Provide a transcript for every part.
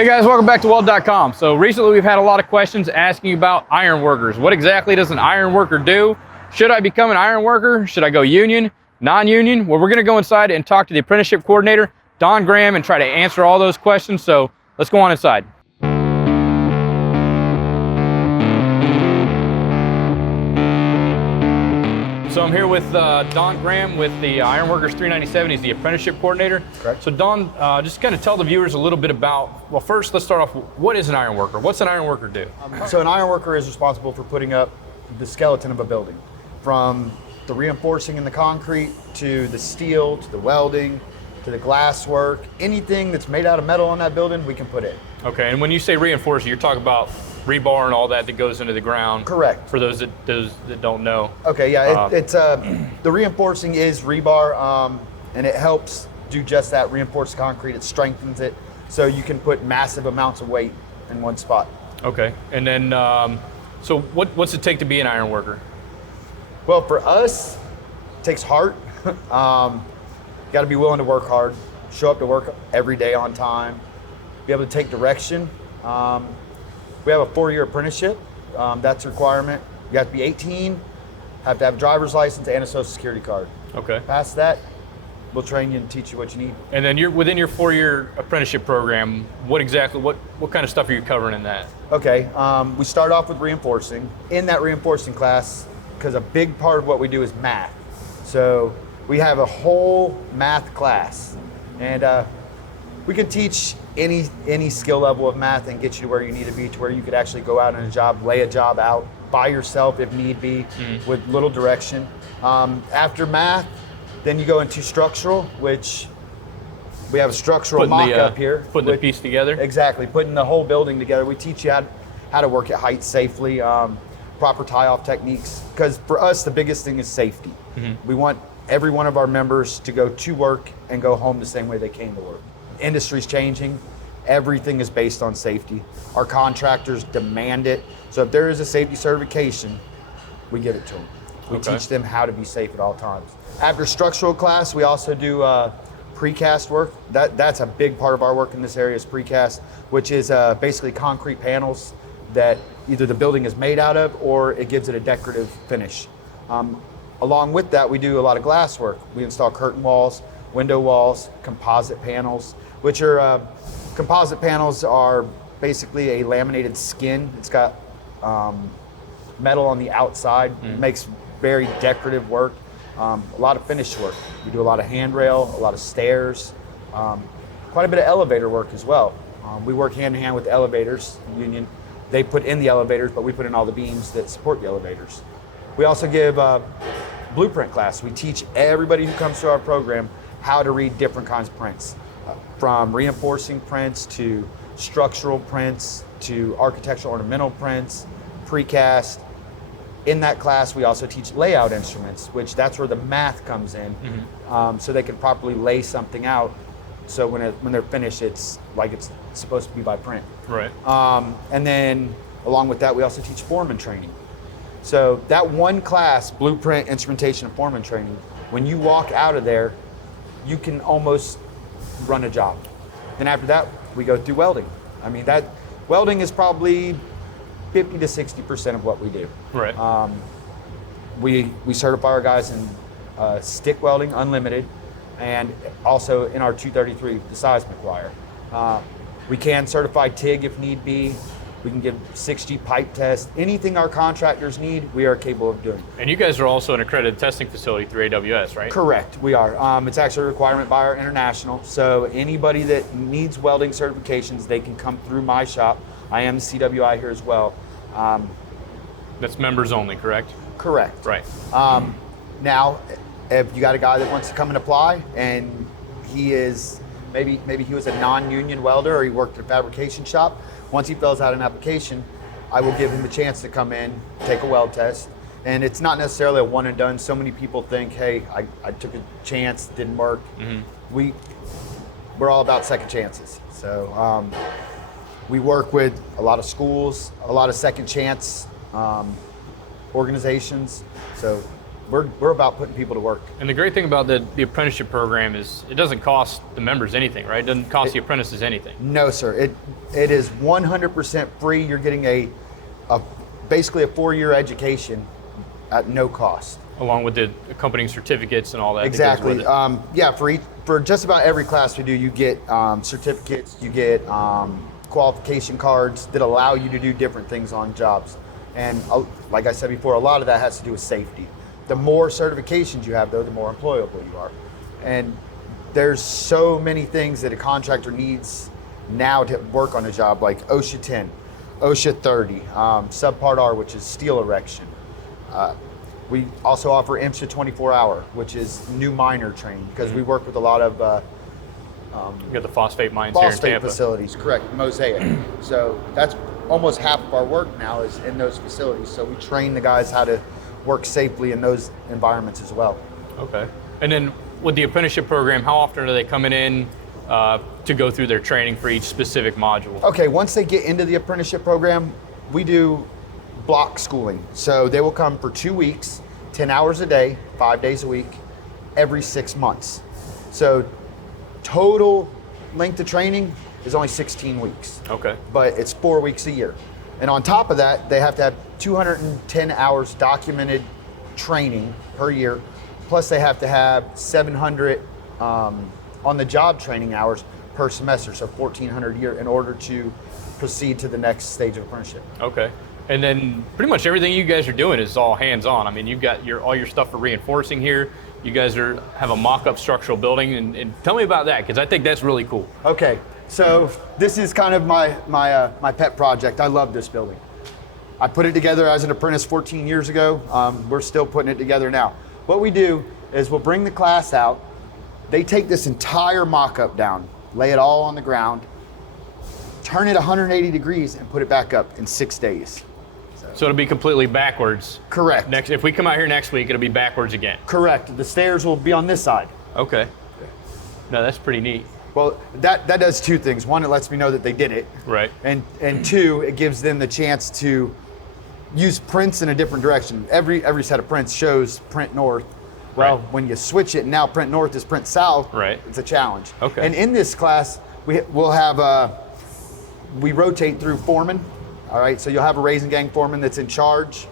Hey guys, welcome back to Weld.com. So recently we've had a lot of questions asking about ironworkers. What exactly does an ironworker do? Should I become an ironworker? Should I go union, non-union? Well, we're gonna go inside and talk to the apprenticeship coordinator, Don Graham, and try to answer all those questions. So let's go on inside. So I'm here with Don Graham with the Ironworkers 397. He's the apprenticeship coordinator. Correct. So Don, just kind of tell the viewers a little bit about, well, first let's start off, what is an ironworker? What's an ironworker do? So an ironworker is responsible for putting up the skeleton of a building, from the reinforcing in the concrete to the steel to the welding to the glass work. Anything that's made out of metal in that building, we can put in. Okay, and when you say reinforcing, you're talking about rebar and all that goes into the ground. Correct. For those that don't know. Okay, yeah, it's the reinforcing is rebar, and it helps do just that, reinforce concrete. It strengthens it, so you can put massive amounts of weight in one spot. Okay, and then so what's it take to be an ironworker? Well, for us, it takes heart. You got to be willing to work hard, show up to work every day on time, be able to take direction. We have a 4-year apprenticeship. That's a requirement. You have to be 18, have to have a driver's license and a social security card. Okay. Past that, we'll train you and teach you what you need. And then you're within your 4-year apprenticeship program. What kind of stuff are you covering in that? Okay, we start off with reinforcing. In that reinforcing class, because a big part of what we do is math. So we have a whole math class, and we can teach any skill level of math and get you to where you need to be, to where you could actually go out on a job, lay a job out by yourself if need be, with little direction. After math, then you go into structural, which we have a structural mock-up here. Putting the piece together? Exactly, putting the whole building together. We teach you how to work at height safely, proper tie-off techniques, because for us, the biggest thing is safety. We want every one of our members to go to work and go home the same way they came to work. Industry's changing. Everything is based on safety. Our contractors demand it. So if there is a safety certification, we give it to them. We teach them how to be safe at all times. After structural class, we also do precast work. That's a big part of our work in this area is precast, which is basically concrete panels that either the building is made out of or it gives it a decorative finish. Along with that, we do a lot of glass work. We install curtain walls, window walls, composite panels, which are composite panels are basically a laminated skin. It's got metal on the outside. It makes very decorative work. A lot of finish work. We do a lot of handrail, a lot of stairs, quite a bit of elevator work as well. We work hand in hand with the elevators union. They put in the elevators, but we put in all the beams that support the elevators. We also give blueprint class. We teach everybody who comes to our program how to read different kinds of prints, from reinforcing prints to structural prints to architectural ornamental prints, precast. In that class, we also teach layout instruments, which that's where the math comes in, so they can properly lay something out. So when they're finished, it's like it's supposed to be by print. Right. And then along with that, we also teach foreman training. So that one class, blueprint, instrumentation, and foreman training, when you walk out of there, you can almost run a job. And after that, we go through welding. I mean, that welding is probably 50 to 60% of what we do. Right. We certify our guys in stick welding, unlimited, and also in our 233, the seismic wire. We can certify TIG if need be. We can give 6G pipe tests. Anything our contractors need, we are capable of doing. And you guys are also an accredited testing facility through AWS, right? Correct, we are. It's actually a requirement by our international. So anybody that needs welding certifications, they can come through my shop. I am the CWI here as well. That's members only, correct? Correct. Right. Now, if you got a guy that wants to come and apply, and he is maybe he was a non-union welder or he worked at a fabrication shop. Once he fills out an application, I will give him the chance to come in, take a weld test. And it's not necessarily a one and done. So many people think, hey, I took a chance, didn't work. We're all about second chances. So we work with a lot of schools, a lot of second chance organizations. So we're about putting people to work. And the great thing about the apprenticeship program is it doesn't cost the members anything, right? It doesn't cost the apprentices anything. No, sir. It is 100% free. You're getting a basically a 4-year education at no cost. Along with the accompanying certificates and all that. Exactly. That goes with it. Yeah, for just about every class we do, you get certificates, you get qualification cards that allow you to do different things on jobs. And like I said before, a lot of that has to do with safety. The more certifications you have, though, the more employable you are. And there's so many things that a contractor needs now to work on a job, like OSHA 10, OSHA 30, Subpart R, which is steel erection. We also offer MSHA 24-hour, which is new miner training, because we work with a lot of you got the phosphate mines here in Tampa. facilities, correct, Mosaic. So that's almost half of our work now is in those facilities. So we train the guys how to work safely in those environments as well. Okay. And then with the apprenticeship program, how often are they coming in to go through their training for each specific module? Okay, once they get into the apprenticeship program, we do block schooling. So they will come for 2 weeks, 10 hours a day, 5 days a week, every 6 months. So total length of training is only 16 weeks. Okay. But it's 4 weeks a year. And on top of that, they have to have 210 hours documented training per year. Plus they have to have 700 on the job training hours per semester. So 1,400 a year in order to proceed to the next stage of apprenticeship. Okay. And then pretty much everything you guys are doing is all hands-on. I mean, you've got all your stuff for reinforcing here. You guys have a mock-up structural building, and tell me about that, because I think that's really cool. Okay, so this is kind of my pet project. I love this building. I put it together as an apprentice 14 years ago. We're still putting it together now. What we do is we'll bring the class out. They take this entire mock-up down, lay it all on the ground, turn it 180 degrees, and put it back up in 6 days. So it'll be completely backwards. Correct. If we come out here next week, it'll be backwards again. Correct. The stairs will be on this side. Okay. No, that's pretty neat. Well, that does two things. One, it lets me know that they did it. Right. And two, it gives them the chance to use prints in a different direction. Every set of prints shows print north. Well, Right. when you switch it, now print north is print south. Right. It's a challenge. Okay. And in this class, we'll have we rotate through foreman. All right, so you'll have a raising gang foreman that's in charge.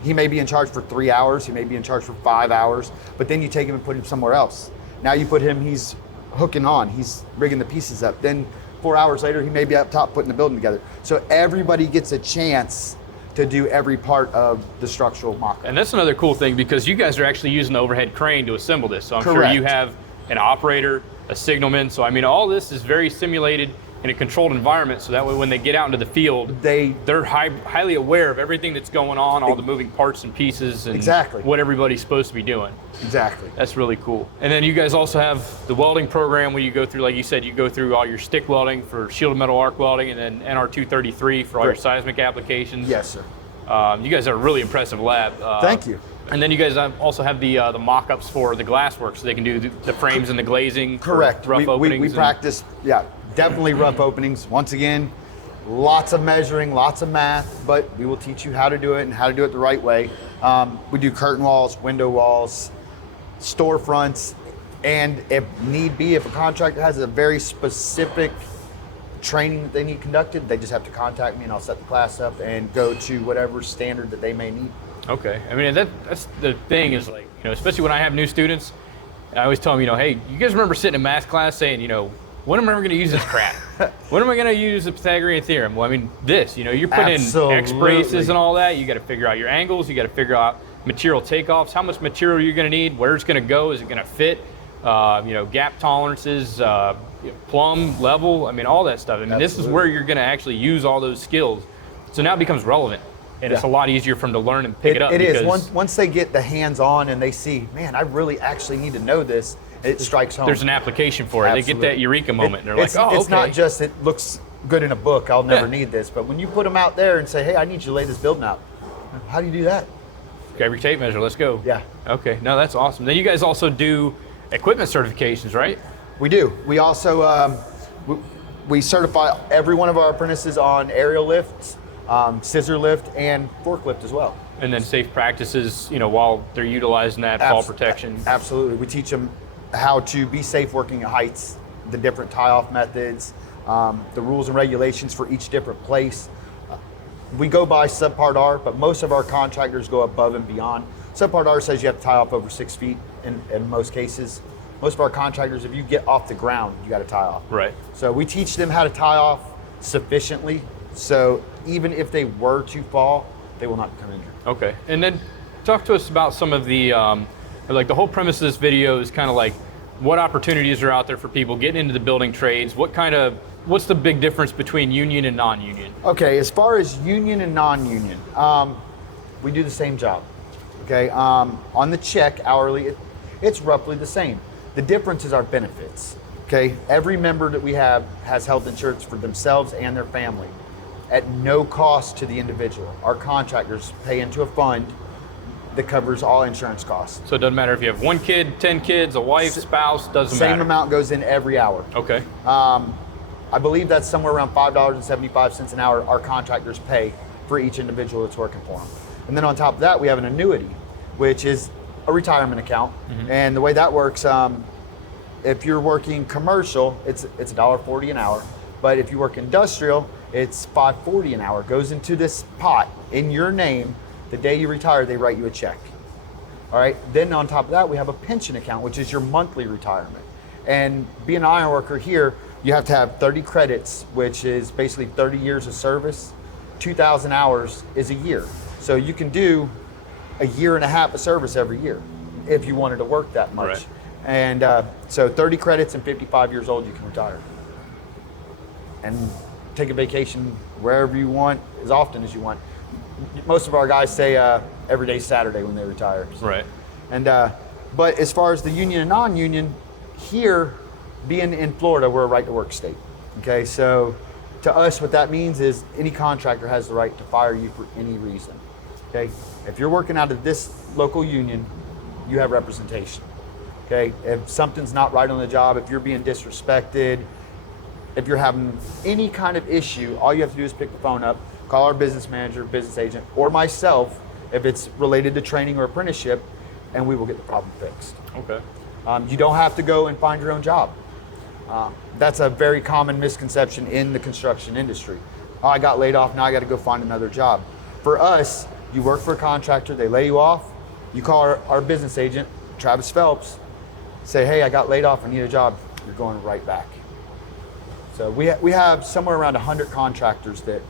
He may be in charge for 3 hours, he may be in charge for 5 hours, but then you take him and put him somewhere else. Now you put him, he's hooking on, he's rigging the pieces up. Then 4 hours later, he may be up top putting the building together. So everybody gets a chance to do every part of the structural mock-up. And that's another cool thing, because you guys are actually using the overhead crane to assemble this. So I'm Correct. sure you have an operator, a signalman. So I mean, all this is very simulated in a controlled environment, so that way when they get out into the field, they're highly aware of everything that's going on, all the moving parts and pieces, and Exactly. what everybody's supposed to be doing. Exactly. That's really cool. And then you guys also have the welding program, where you go through, like you said, you go through all your stick welding for shielded metal arc welding, and then NR233 for all your Correct. seismic applications. Yes, sir. You guys are a really impressive lab. Thank you. And then you guys also have the mock-ups for the glass work, so they can do the frames and the glazing. for Correct. Rough openings. We practice, yeah, definitely rough openings. Once again, lots of measuring, lots of math, but we will teach you how to do it and how to do it the right way. We do curtain walls, window walls, storefronts, and if need be, if a contractor has a very specific training that they need conducted, they just have to contact me and I'll set the class up and go to whatever standard that they may need. Okay. I mean, that's the thing is, like, especially when I have new students, I always tell them, hey, you guys remember sitting in math class saying, when am I ever going to use this crap? When am I going to use the Pythagorean theorem? Well, I mean, you're putting in X braces and all that. You got to figure out your angles. You got to figure out material takeoffs, how much material you're going to need, where it's going to go, is it going to fit, gap tolerances, plumb, level, I mean, all that stuff. I mean, This is where you're going to actually use all those skills. So now it becomes relevant. And it's a lot easier for them to learn and pick it up. It is. Once they get the hands-on and they see, man, I really actually need to know this, it strikes home. There's an application for it. Absolutely. They get that eureka moment. And they're like, oh, It's okay. not just it looks good in a book, I'll never need this. But when you put them out there and say, hey, I need you to lay this building out. How do you do that? Grab your tape measure, let's go. Yeah. Okay, no, that's awesome. Then you guys also do equipment certifications, right? We do. We also, we certify every one of our apprentices on aerial lifts, scissor lift, and forklift as well. And then safe practices, you know, while they're utilizing that fall protection. Absolutely. We teach them how to be safe working at heights, the different tie-off methods, the rules and regulations for each different place. We go by subpart R, but most of our contractors go above and beyond. Subpart R says you have to tie off over 6 feet in most cases. Most of our contractors, if you get off the ground, you got to tie off. Right. So we teach them how to tie off sufficiently, so even if they were to fall, they will not become injured. Okay. And then talk to us about some of the, like the whole premise of this video is kind of like what opportunities are out there for people getting into the building trades. What's the big difference between union and non-union? Okay, as far as union and non-union, we do the same job. Okay, on the check hourly, it's roughly the same. The difference is our benefits. Okay, every member that we have has health insurance for themselves and their family at no cost to the individual. Our contractors pay into a fund that covers all insurance costs. So it doesn't matter if you have 1 kid, 10 kids, a wife, spouse, doesn't matter. Same amount goes in every hour. Okay. I believe that's somewhere around $5.75 an hour our contractors pay for each individual that's working for them. And then on top of that, we have an annuity, which is a retirement account. Mm-hmm. And the way that works, if you're working commercial, it's $1.40 an hour. But if you work industrial, it's $5.40 an hour. Goes into this pot in your name. The day you retire, they write you a check. All right. Then on top of that, we have a pension account, which is your monthly retirement. And being an iron worker here, you have to have 30 credits, which is basically 30 years of service. 2,000 hours is a year. So you can do a year and a half of service every year if you wanted to work that much. Right. And so 30 credits and 55 years old, you can retire. And take a vacation wherever you want, as often as you want. Most of our guys say every day's Saturday when they retire. So. Right. And but as far as the union and non-union, here, being in Florida, we're a right-to-work state. Okay, so to us, what that means is any contractor has the right to fire you for any reason. Okay, if you're working out of this local union, you have representation. Okay, if something's not right on the job, if you're being disrespected, if you're having any kind of issue, all you have to do is pick the phone up, call our business manager, business agent, or myself, if it's related to training or apprenticeship, and we will get the problem fixed. Okay. You don't have to go and find your own job. That's a very common misconception in the construction industry. Oh, I got laid off, now I got to go find another job. For us, you work for a contractor, they lay you off, you call our business agent, Travis Phelps, say, hey, I got laid off, I need a job, you're going right back. So we have somewhere around 100 contractors that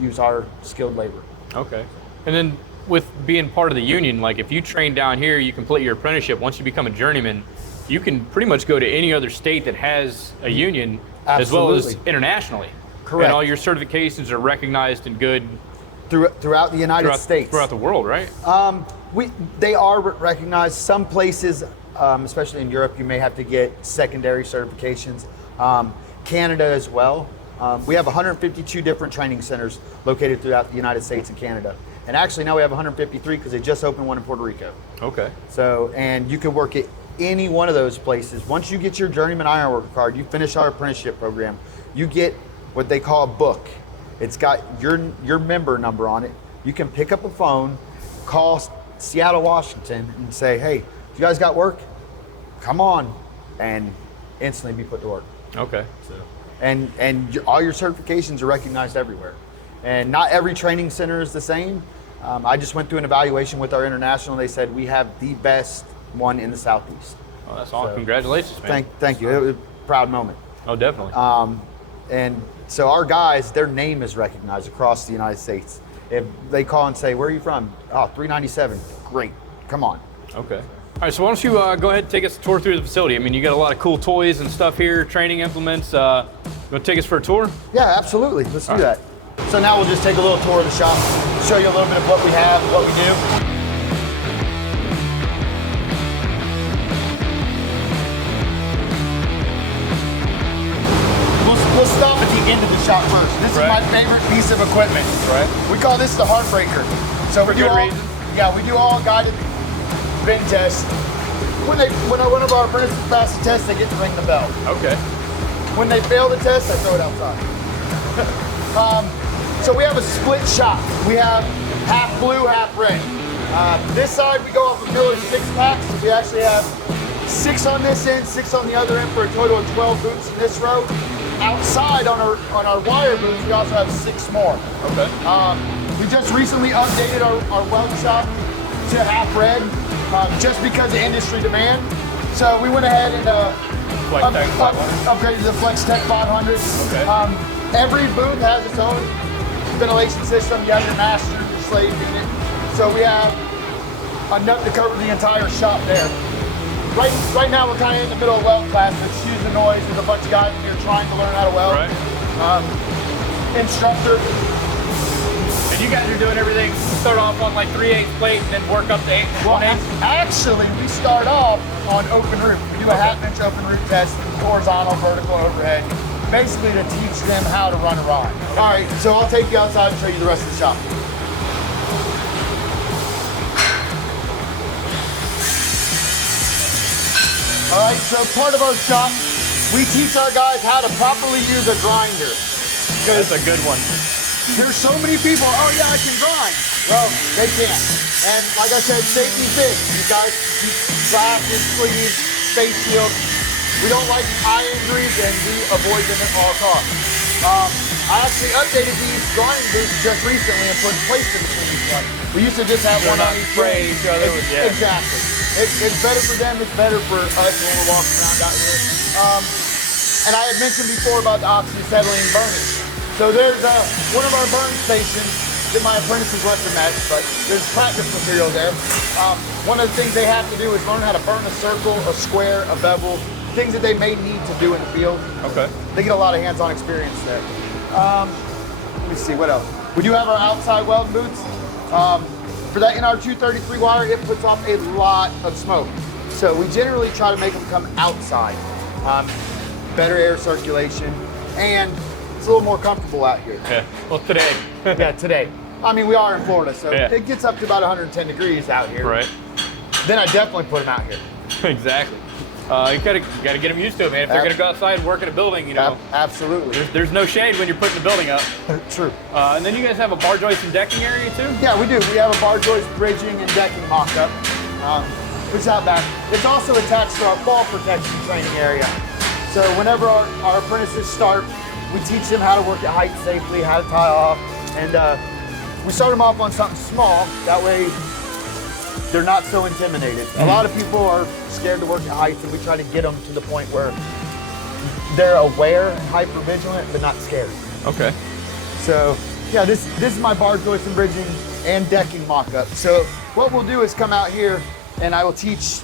use our skilled labor. Okay. And then with being part of the union, like if you train down here, you complete your apprenticeship, once you become a journeyman, you can pretty much go to any other state that has a union. Absolutely. As well as internationally. Correct. And all your certifications are recognized and good throughout the United States. Throughout the world, right? They are recognized. Some places, especially in Europe, you may have to get secondary certifications. Canada as well. We have 152 different training centers located throughout the United States and Canada. And actually now we have 153 because they just opened one in Puerto Rico. Okay. So, and you can work at any one of those places. Once you get your Journeyman Ironworker card, you finish our apprenticeship program, you get what they call a book. It's got your member number on it. You can pick up a phone, call Seattle, Washington, and say, hey, you guys got work? Come on, and instantly be put to work. Okay. So, and all your certifications are recognized everywhere. And not every training center is the same. I just went through an evaluation with our international. They said we have the best one in the Southeast. Oh, that's awesome. So, congratulations, man. Thank you. It was a proud moment. Oh, definitely. And so our guys, their name is recognized across the United States. If they call and say, where are you from? Oh, 397. Great. Come on. Okay. All right, so why don't you go ahead and take us a tour through the facility. I mean, you got a lot of cool toys and stuff here, training implements. You want to take us for a tour? Yeah, absolutely. Let's do that. So now we'll just take a little tour of the shop, show you a little bit of what we have, what we do. We'll stop at the end of the shop first. This is my favorite piece of equipment. Right. We call this the heartbreaker. So for good reason. Yeah, we do all guided bend tests. When one of our apprentices pass the test, they get to ring the bell. Okay. When they fail the test, I throw it outside. So we have a split shop. We have half blue, half red. This side we go off of Miller 6-packs. We actually have 6 on this end, 6 on the other end for a total of 12 boots in this row. Outside on our wire boots, we also have 6 more. Okay. We just recently updated our weld shop to half red, just because of industry demand. So we went ahead and upgraded to the Flex Tech 500. Okay. Every booth has its own ventilation system. You have your master, your slave unit. So we have enough to cover the entire shop there. Right now we're kind of in the middle of weld class. Excuse the noise. There's a bunch of guys in here trying to learn how to weld. Right. Instructor. And you guys are doing everything, start off on like 3/8 plate and then work up to 8 Well, 1/8? actually, we start off on open roof. We do a half-inch open roof test, horizontal, vertical, overhead, basically to teach them how to run a rod. All right, so I'll take you outside and show you the rest of the shop. All right, so part of our shop, we teach our guys how to properly use a grinder. That's a good one. There's so many people, oh yeah, I can grind. Well, they can't. And like I said, safety's big. You guys keep glasses, sleeves, face shields. We don't like eye injuries and we avoid them at all costs. I actually updated these grinding boots just recently and put plates in between each one. We used to just have one on each spraying each other. Yeah. Exactly. It's better for them, it's better for us when we're walking around out here. And I had mentioned before about the oxyacetylene burning. So there's one of our burn stations that my apprentices left to match, but there's practice material there. One of the things they have to do is learn how to burn a circle, a square, a bevel, things that they may need to do in the field. Okay. They get a lot of hands-on experience there. Let me see, what else? We do have our outside welding boots. For that NR 233 wire, it puts off a lot of smoke. So we generally try to make them come outside. Better air circulation, and it's a little more comfortable out here. Yeah, well today. Yeah, today. I mean, we are in Florida, so yeah. It gets up to about 110 degrees out here. Right. Then I definitely put them out here. Exactly. You gotta get them used to it, man. If they're gonna go outside and work in a building, you know. Absolutely. There's no shade when you're putting the building up. True. And then you guys have a bar joist and decking area too? Yeah, we do. We have a bar joist, bridging, and decking mock-up, which is out back. It's also attached to our fall protection training area. So whenever our apprentices start, we teach them how to work at height safely, how to tie off, and we start them off on something small. That way, they're not so intimidated. A lot of people are scared to work at heights, and we try to get them to the point where they're aware and hyper vigilant, but not scared. Okay. So yeah, this is my bar joist and bridging and decking mock-up. So what we'll do is come out here and I will teach,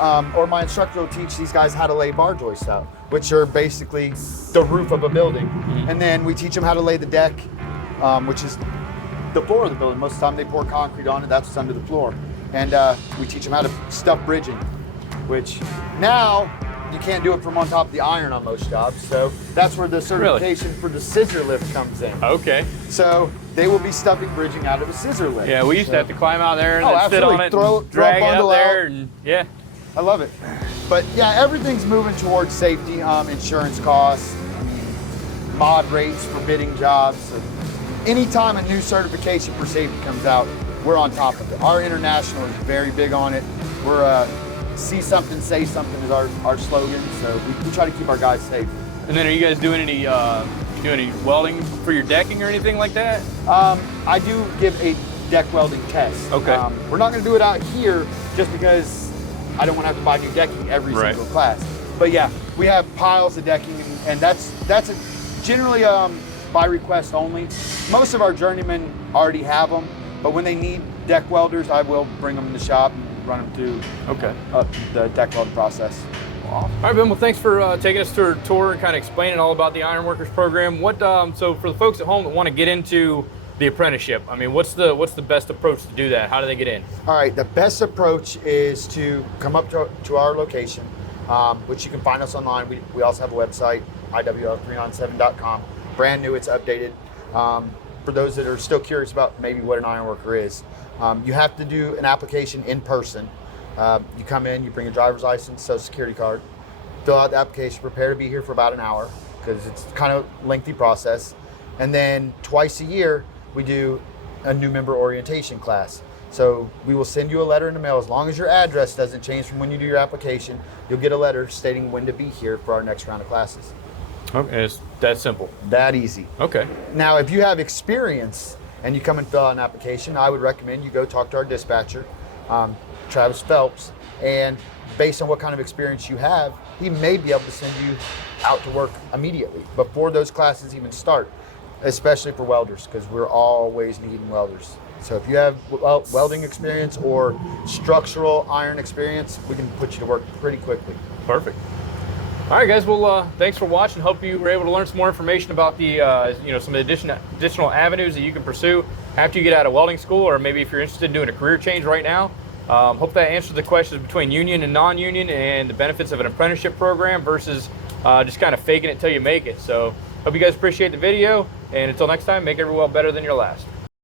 or my instructor will teach these guys how to lay bar joists out, which are basically the roof of a building. And then we teach them how to lay the deck, which is the floor of the building. Most of the time they pour concrete on it, that's what's under the floor. And we teach them how to stuff bridging, which now you can't do it from on top of the iron on most jobs. So that's where the certification for the scissor lift comes in. Okay. So they will be stuffing bridging out of a scissor lift. Yeah, we used to have to climb out there and then sit absolutely. on it, throw and drag a it up bundle there, out. and yeah. I love it. But yeah, everything's moving towards safety, insurance costs, mod rates for bidding jobs. So anytime a new certification for safety comes out, we're on top of it. Our international is very big on it. We're see something, say something is our slogan. So we try to keep our guys safe. And then are you guys doing any welding for your decking or anything like that? I do give a deck welding test. Okay. We're not going to do it out here just because I don't want to have to buy new decking every single class. But yeah, we have piles of decking, and that's generally by request only. Most of our journeymen already have them, but when they need deck welders, I will bring them in the shop and run them through the deck weld process. All right, Ben. Well, thanks for taking us through a tour and kind of explaining all about the Ironworkers program. What so for the folks at home that want to get into the apprenticeship, I mean, what's the best approach to do that? How do they get in? All right, the best approach is to come up to our location, which you can find us online. We also have a website, iwl3on7.com. Brand new, it's updated. For those that are still curious about maybe what an ironworker is, you have to do an application in person. You come in, you bring a driver's license, social security card, fill out the application, prepare to be here for about an hour because it's kind of a lengthy process. And then twice a year, we do a new member orientation class. So we will send you a letter in the mail. As long as your address doesn't change from when you do your application, you'll get a letter stating when to be here for our next round of classes. Okay, it's that simple. That easy. Okay. Now, if you have experience and you come and fill out an application, I would recommend you go talk to our dispatcher, Travis Phelps, and based on what kind of experience you have, he may be able to send you out to work immediately before those classes even start, especially for welders, because we're always needing welders. So if you have welding experience or structural iron experience, we can put you to work pretty quickly. Perfect. All right, guys. Well, thanks for watching. Hope you were able to learn some more information about the, some additional avenues that you can pursue after you get out of welding school, or maybe if you're interested in doing a career change right now. Hope that answers the questions between union and non-union and the benefits of an apprenticeship program versus just kind of faking it till you make it. So hope you guys appreciate the video, and until next time, make every weld better than your last.